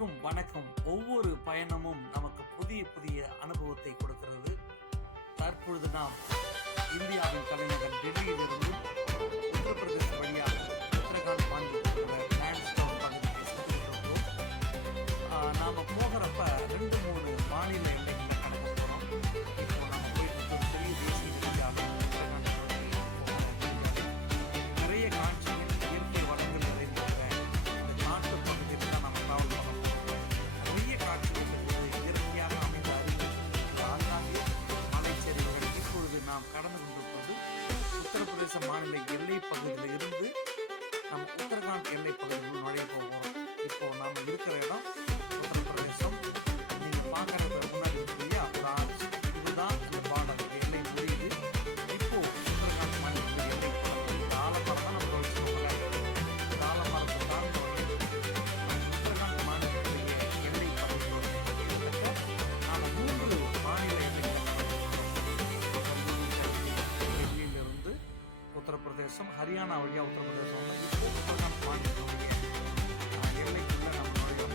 எல்லோருக்கும் வணக்கம். ஒவ்வொரு பயணமும் நமக்கு புதிய புதிய அனுபவத்தை கொடுக்கிறது. தற்பொழுது நாம் இந்தியாவின் தலைநகர் டெல்லியிலிருந்து உத்தரப்பிரதேச வழியாக உத்தரகாண்ட் மாநிலத்தில் லான்ஸ்டவுன் பகுதிக்கு சென்றிருக்கிறோம். நாம் போகிறப்ப 2-3 மாநில எல்லைகளை கடக்க போகிறோம். இப்போ நம்ம போயிட்டு இருக்க பெரிய தேசிய நெடுஞ்சாலை உத்தரகாண்ட் நிறைய காட்சிகள், இயற்கை வளங்கள் நிறைந்திருக்கிற அந்த காட்டு பகுதியில் தான் நம்ம டிராவல் பண்ண போகிறோம். நிறைய காட்சிகள் இருக்குது, இயற்கையாக அமைந்த அருவி, ஆங்காங்கே மலைச்சரிவுகள். இப்பொழுது நாம் கடந்து கொண்டிருப்பது உத்தரப்பிரதேச மாநில எல்லை பகுதியில் இருந்து நம்ம உத்தரகாண்ட் எல்லை பகுதியில் நுழைய போகிறோம். இப்போ நாம் இருக்கிற இடம் உத்தரப்பிரதேசம். நீங்கள் பார்க்கறது முன்னாடி இல்லையா, இதுதான் இந்த பார்டர் எல்லை முடியுது. இப்போ உத்தரகாண்ட் மாநிலத்தில் எல்லை பகுதி ஆலமரம் தான் நம்ம வச்சுக்கோங்கள. ஆலமரத்தை தாழ்ந்த உத்தரகாண்ட் மாநிலத்துடைய எல்லை பகுதியோட நாம் 3 மாநில எல்லைகளை டெல்லியிலிருந்து உத்தரப்பிரதேசம், ஹரியானா வழியா உத்தரப்பிரதேசம் இப்போ உத்தரகாண்ட் மாநிலத்துடைய எல்லைக்குள்ள நம்ம நுழையும்.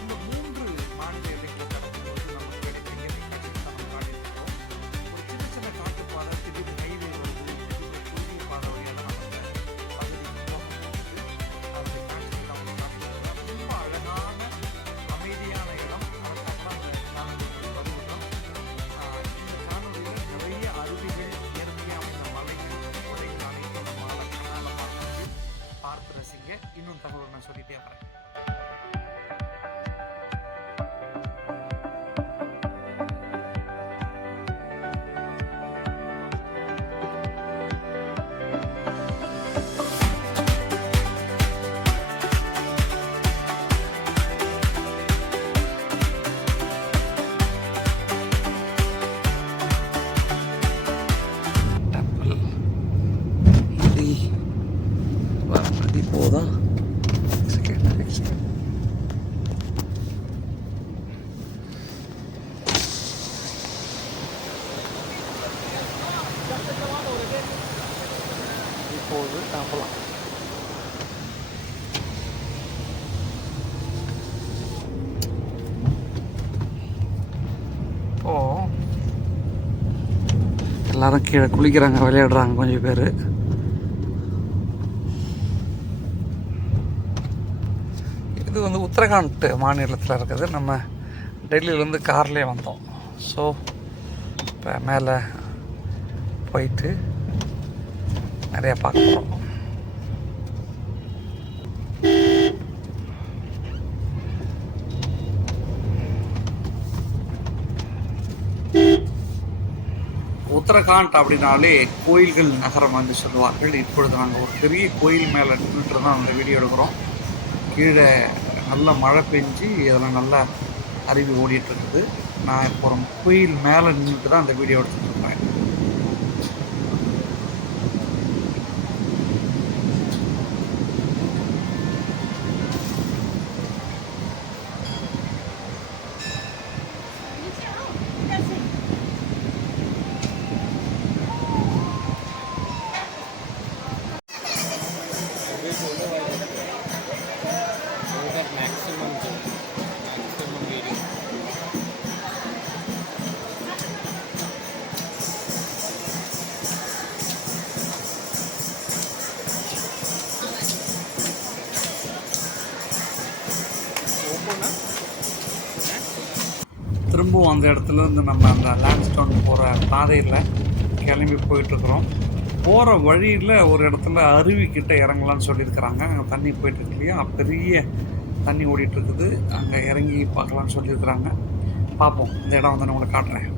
இந்த 3 மாநில எல்லைகளை கடக்கும்போது நமக்கு கிடைக்கிற இயற்கை காட்சிகள் தான் நம்ம காட்டியிருக்கிறோம். ஒரு சின்ன சின்ன காட்டுப்பாதை, திடீர்னு ஹைவே வருது, திடீர்னு குறுகிய பாதை வழியாக நம்ம அந்த பகுதிக்கு போகும்போது அதனுடைய காட்சிகள் அவங்க காட்டியிருக்கிறோம். ரொம்ப அழகான அமைதியான இடம். அதுக்கப்புறம் அந்த காணொலிக்குள் வருகிறோம். இந்த காணொலியில் நிறைய அருவிகள், இயற்கையாக அமைந்த மலைகள், கொடைகள் அனைத்தும் நம்மளால் கண்ணால் பார்த்து ரசிங்க. இன்னும் தகவல் நான் சொல்லிட்டே வரேன். போதா இப்போது சாப்பிடலாம். எல்லாரும் கீழே குளிக்கிறாங்க, விளையாடுறாங்க கொஞ்சம் பேர். இது வந்து உத்தரகாண்ட் மாநிலத்தில் இருக்குது. நம்ம டெல்லியிலேருந்து கார்லேயே வந்தோம். ஸோ இப்போ மேலே போயிட்டு நிறையா பார்க்க போகிறோம். உத்தரகாண்ட் அப்படின்னாலே கோயில்கள் நகரம் வந்து சொல்லுவார்கள். இப்பொழுது நாங்கள் ஒரு பெரிய கோயில் மேலே நின்றுட்டு தான் அந்த வீடியோ எடுக்கிறோம். கீழே நல்ல மழை பெஞ்சு அதில் நல்லா அருவி ஓடிட்டுருக்குது. நான் இப்போ ஒரு கோயில் மேலே நின்றுட்டு தான் அந்த வீடியோ எடுத்துகிட்டு இருக்கேன். திரும்பவும் அந்த இடத்துல இருந்து நம்ம அந்த லான்ஸ்டவுன் போகிற பாதையில் கிளம்பி போயிட்டுருக்குறோம். போகிற வழியில் ஒரு இடத்துல அருவிக்கிட்ட இறங்கலான்னு சொல்லியிருக்கிறாங்க. அங்கே தண்ணி போயிட்டுருக்கு இல்லையா, பெரிய தண்ணி ஓடிட்டுருக்குது. அங்கே இறங்கி பார்க்கலான்னு சொல்லியிருக்கிறாங்க. பார்ப்போம், இந்த இடம் வந்து நான் உங்களுக்கு காட்டுறேன்.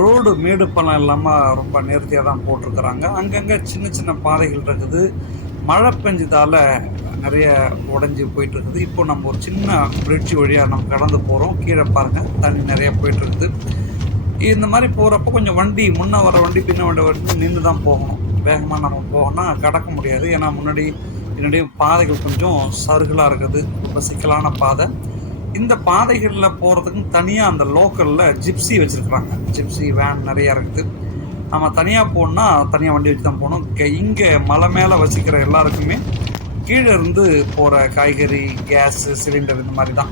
ரோடு மேடு பள்ளம் இல்லாமல் ரொம்ப நேர்த்தியாக தான் போட்டிருக்கிறாங்க. அங்கங்கே சின்ன சின்ன பாதைகள் இருக்குது. மழை பெஞ்சதால் நிறைய உடஞ்சி போயிட்டுருக்குது. இப்போ நம்ம ஒரு சின்ன பிரிட்ஜ் வழியாக நம்ம கடந்து போகிறோம். கீழே பாருங்கள், தண்ணி நிறைய போயிட்டுருக்குது. இந்த மாதிரி போகிறப்போ கொஞ்சம் வண்டி முன்னே வர வண்டி பின்ன வண்டி நின்று தான் போகணும். வேகமாக நம்ம போகணும்னா கடக்க முடியாது. ஏன்னா பின்னாடி பாதைகள் கொஞ்சம் சறுகலாக இருக்குது, ரொம்ப சிக்கலான பாதை. இந்த பாதைகளில் போகிறதுக்குன்னு தனியாக அந்த லோக்கலில் ஜிப்ஸி வச்சுருக்குறாங்க. ஜிப்ஸி வேன் நிறையா இருக்குது. நம்ம தனியாக போகணுன்னா தனியாக வண்டி வச்சு தான் போகணும். இங்கே மலை மேலே வசிக்கிற எல்லாருக்குமே கீழே இருந்து போகிற காய்கறி, கேஸு, சிலிண்டர் இந்த மாதிரி தான்.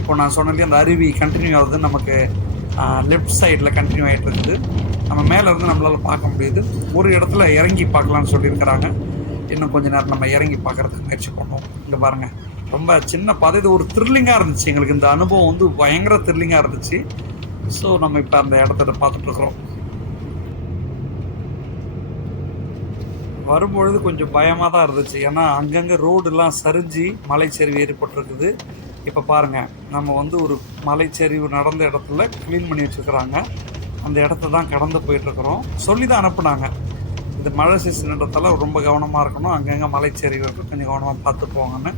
இப்போ நான் சொன்னதே அந்த அருவி கண்டினியூ ஆகுது, நமக்கு லெஃப்ட் சைடில் கண்டினியூ ஆகிட்டு இருக்குது. நம்ம மேலே இருந்து நம்மளால் பார்க்க முடியுது. ஒரு இடத்துல இறங்கி பார்க்கலான்னு சொல்லியிருக்கிறாங்க. இன்னும் கொஞ்சம் நேரம் நம்ம இறங்கி பார்க்குறதுக்கு முயற்சி பண்ணுவோம். இங்கே பாருங்கள், ரொம்ப சின்ன பாதை. இது ஒரு த்ரில்லிங்காக இருந்துச்சு எங்களுக்கு. இந்த அனுபவம் வந்து பயங்கர த்ரில்லிங்காக இருந்துச்சு. ஸோ நம்ம இப்போ அந்த இடத்த பார்த்துட்ருக்குறோம். வரும்பொழுது கொஞ்சம் பயமாக தான் இருந்துச்சு. ஏன்னா அங்கங்கே ரோடெல்லாம் சரிஞ்சு மலைச்சரிவு ஏற்பட்டிருக்குது. இப்போ பாருங்கள், நம்ம வந்து ஒரு மலைச்சரிவு நடந்த இடத்துல க்ளீன் பண்ணி வச்சுருக்குறாங்க. அந்த இடத்த தான் கடந்து போயிட்டுருக்குறோம். சொல்லி தான் அனுப்புனாங்க, இந்த மழை சீசன்றதால ரொம்ப கவனமாக இருக்கணும், அங்கங்கே மலைச்சரிவு இருக்குது, கொஞ்சம் கவனமாக பார்த்து போங்கன்னு.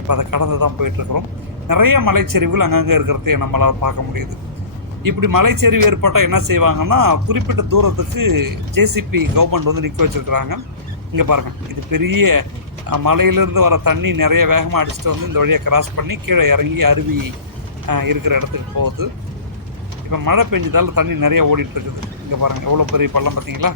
இப்போ அதை கடந்து தான் போயிட்டுருக்குறோம். நிறைய மலைச்சரிவுகள் அங்கங்கே இருக்கிறதையே நம்மளால் பார்க்க முடியுது. இப்படி மலைச்சரிவு ஏற்பட்டால் என்ன செய்வாங்கன்னா, குறிப்பிட்ட தூரத்துக்கு ஜேசிபி கவர்மெண்ட் வந்து நிற்க வச்சுருக்குறாங்க. இங்கே பாருங்கள், இது பெரிய மலையிலேருந்து வர தண்ணி நிறைய வேகமாக அடிச்சுட்டு வந்து இந்த வழியாக கிராஸ் பண்ணி கீழே இறங்கி அருவி இருக்கிற இடத்துக்கு போகுது. இப்போ மழை பெஞ்சதால் தண்ணி நிறைய ஓடிட்டுருக்குது. இங்கே பாருங்கள், எவ்வளோ பெரிய பள்ளம் பார்த்தீங்களா?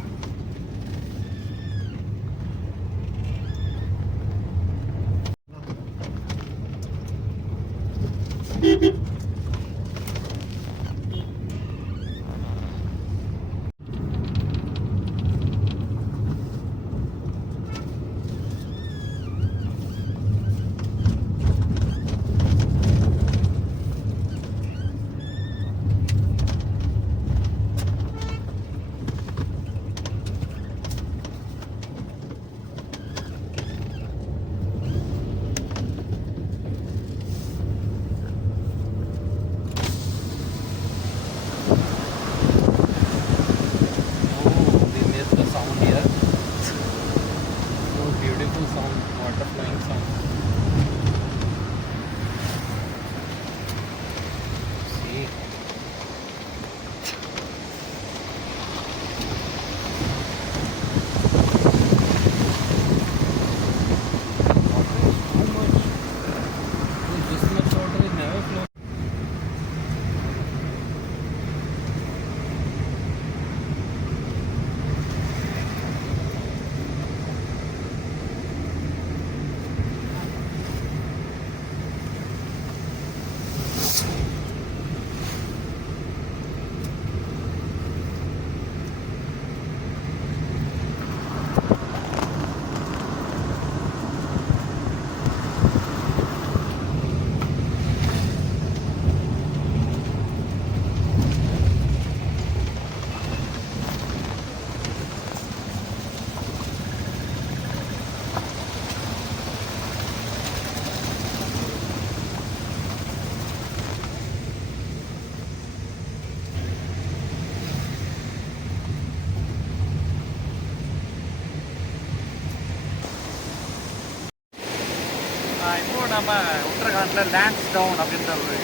இப்போது நம்ம உத்தரகாண்டில் லேண்ட்ஸ் டவுன் அப்படின்ற ஒரு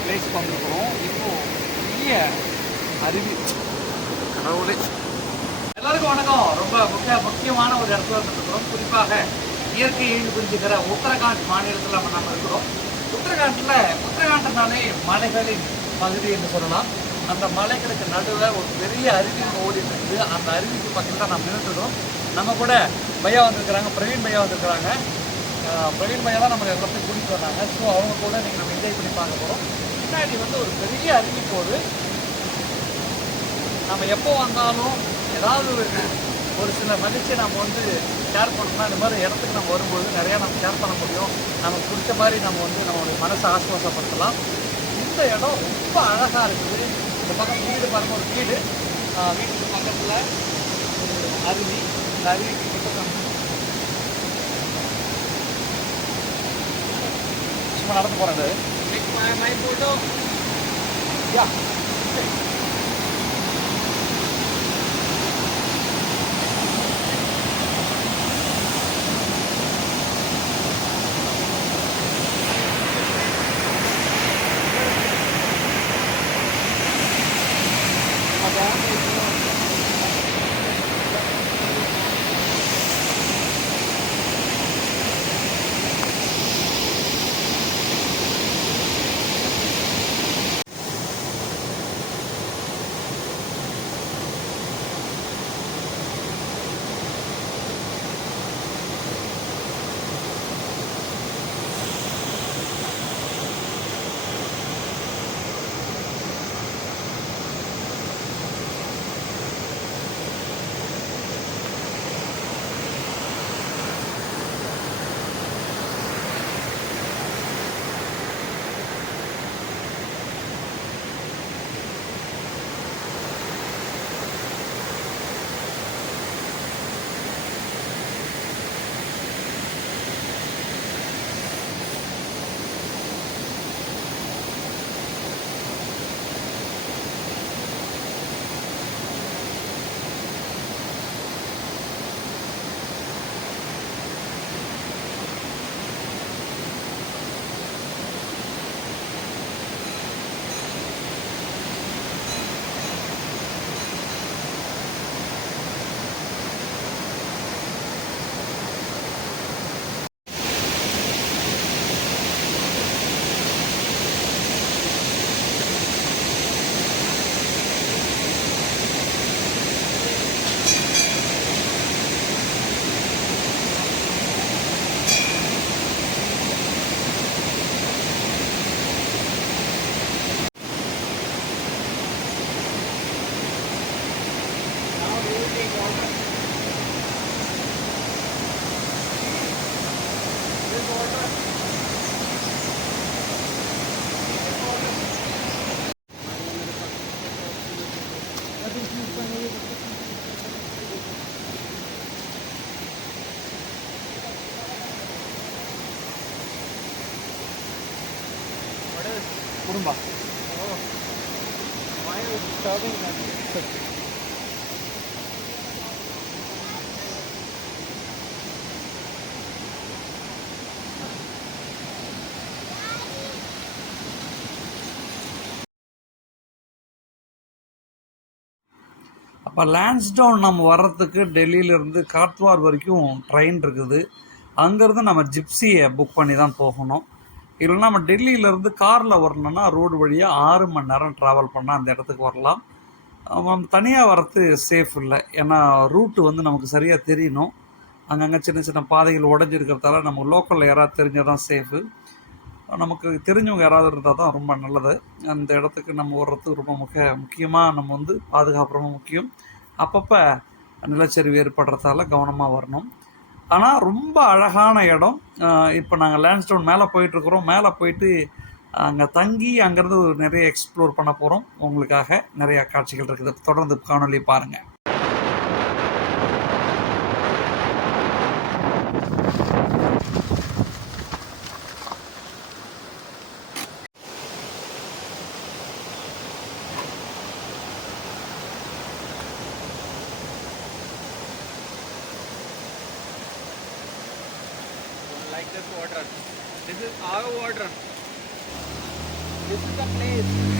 பிளேஸ் வந்துருக்குறோம். இப்போது பெரிய அருவி, கடவுளே. எல்லாருக்கும் வணக்கம். ரொம்ப முக்கியமான ஒரு இடத்துல வந்துருக்குறோம். குறிப்பாக இயற்கையில் புரிஞ்சுக்கிற உத்தரகாண்ட் மாநிலத்தில் நம்ம இருக்கிறோம். உத்தரகாண்ட்னாலே மலைகளின் பகுதி என்று சொல்லலாம். அந்த மலைகளுக்கு நடுவில் ஒரு பெரிய அருவி ஓடிட்டு இருக்குது. அந்த அருவிக்கு பக்கத்தில் தான் நம்ம நின்றுட்டுருக்கோம். நம்ம கூட பையா வந்திருக்கிறாங்க, பிரவீன் பையா வந்திருக்கிறாங்க. பிரவீன் பையா தான் நம்ம எல்லாத்தையும் கூட்டிகிட்டு வந்தாங்க. ஸோ அவங்க கூட நீங்கள் நம்ம என்ஜாய் பண்ணி பார்க்க போகிறோம். பின்னாடி வந்து ஒரு பெரிய அருவி போகுது. நம்ம எப்போ வந்தாலும் ஏதாவது ஒரு சில மதிச்சு நம்ம வந்து ஷேர் பண்ணோம்னா, இந்த மாதிரி இடத்துக்கு நம்ம வரும்போது நிறையா நம்ம ஷேர் பண்ண முடியும். நமக்கு பிடிச்ச மாதிரி நம்ம வந்து நம்மளுடைய மனசை ஆசுவாசப்படுத்தலாம். இந்த இடம் ரொம்ப அழகாக இருக்குது. இந்த பக்கம் வீடு பாருங்க, ஒரு வீடு, வீட்டுக்கு பக்கத்தில் ஒரு அருவி. இந்த அருவிக்கு கிட்ட சும்மா நடந்து போகிறது. My photo yeah. Kurumba. Oh, why are you disturbing that? அப்போ லான்ஸ்டவுன் நம்ம வர்றதுக்கு டெல்லியிலேருந்து காத்வார் வரைக்கும் ட்ரெயின் இருக்குது. அங்கேருந்து நம்ம ஜிப்சியை புக் பண்ணி தான் போகணும். இல்லைன்னா நம்ம டெல்லியிலேருந்து காரில் வரணுன்னா ரோடு வழியாக 6 மணி நேரம் ட்ராவல் பண்ணால் அந்த இடத்துக்கு வரலாம். தனியாக வர்றது சேஃப் இல்லை. ஏன்னா ரூட்டு வந்து நமக்கு சரியாக தெரியணும். அங்கங்கே சின்ன சின்ன பாதைகள் உடஞ்சிருக்கிறதால நமக்கு லோக்கலில் யாராவது தெரிஞ்சால் தான் சேஃபு. நமக்கு தெரிஞ்சவங்க யாராவது இருந்தால் தான் ரொம்ப நல்லது. அந்த இடத்துக்கு நம்ம வர்றதுக்கு ரொம்ப முக்கியமாக நம்ம வந்து பாதுகாப்பு ரொம்ப முக்கியம். அப்பப்போ நிலச்சரிவு ஏற்படுறதால கவனமாக வரணும். ஆனால் ரொம்ப அழகான இடம். இப்போ நாங்கள் லான்ஸ்டவுன் மேலே போயிட்டுருக்குறோம். மேலே போயிட்டு அங்கே தங்கி அங்கேருந்து நிறைய எக்ஸ்ப்ளோர் பண்ண போகிறோம். உங்களுக்காக நிறையா காட்சிகள் இருக்குது. தொடர்ந்து காணொலி பாருங்கள். Like this water. This is our water. This is the place.